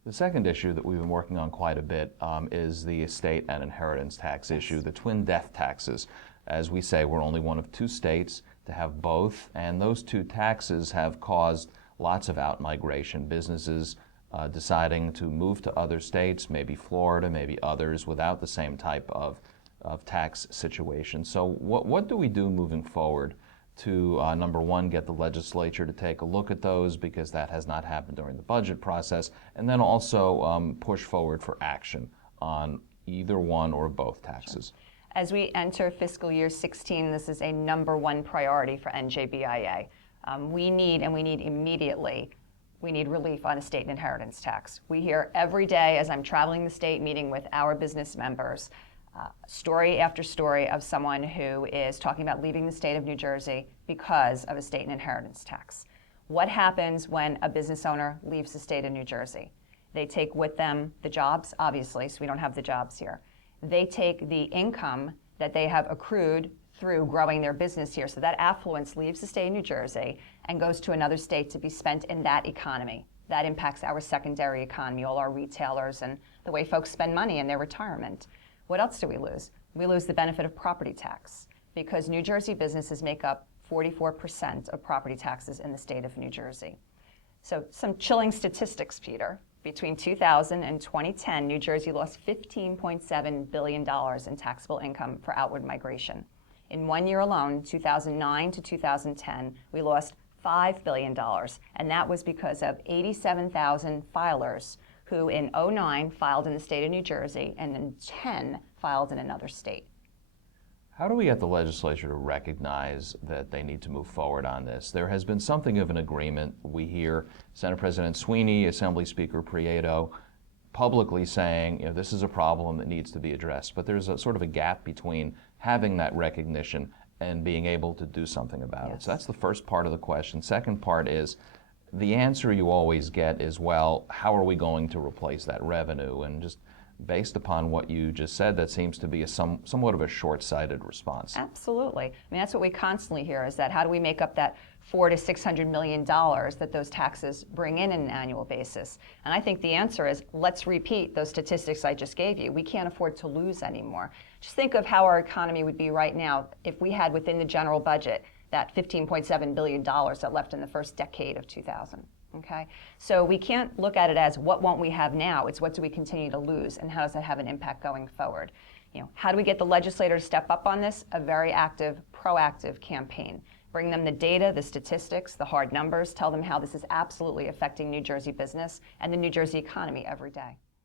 The second issue that we've been working on quite a bit is the estate and inheritance tax issue, the twin death taxes. As we say, we're only one of 2 states to have both, and those 2 taxes have caused lots of out-migration. Businesses deciding to move to other states, maybe Florida, maybe others, without the same type of tax situation. So what do we do moving forward to, number one, get the legislature to take a look at those, because that has not happened during the budget process, and then also push forward for action on either one or both taxes? Sure. As we enter fiscal year 16, this is a number 1 priority for NJBIA. We need immediately, we need relief on estate and inheritance tax. We hear every day as I'm traveling the state meeting with our business members, story after story of someone who is talking about leaving the state of New Jersey because of estate and inheritance tax. What happens when a business owner leaves the state of New Jersey? They take with them the jobs, obviously, so we don't have the jobs here. They take the income that they have accrued through growing their business here. So that affluence leaves the state of New Jersey and goes to another state to be spent in that economy. That impacts our secondary economy, all our retailers, and the way folks spend money in their retirement. What else do we lose? We lose the benefit of property tax, because New Jersey businesses make up 44% of property taxes in the state of New Jersey. So some chilling statistics, Peter. Between 2000 and 2010, New Jersey lost $15.7 billion in taxable income for outward migration. In 1 year alone, 2009 to 2010, we lost $5 billion, and that was because of 87,000 filers who in 2009 filed in the state of New Jersey and in 2010 filed in another state. How do we get the legislature to recognize that they need to move forward on this? There has been something of an agreement. We hear Senate President Sweeney, Assembly Speaker Prieto publicly saying, this is a problem that needs to be addressed. But there's a sort of a gap between having that recognition and being able to do something about it. So that's the first part of the question. Second part is, the answer you always get is, well, how are we going to replace that revenue? And just based upon what you just said, that seems to be somewhat of a short-sighted response. Absolutely. I mean, that's what we constantly hear, is that how do we make up that $400 to $600 million that those taxes bring in an annual basis? And I think the answer is, let's repeat those statistics I just gave you. We can't afford to lose anymore. Just think of how our economy would be right now if we had within the general budget that $15.7 billion that left in the first decade of 2000. Okay? So we can't look at it as what won't we have now, it's what do we continue to lose, and how does that have an impact going forward? How do we get the legislator to step up on this? A very active, proactive campaign. Bring them the data, the statistics, the hard numbers, tell them how this is absolutely affecting New Jersey business and the New Jersey economy every day.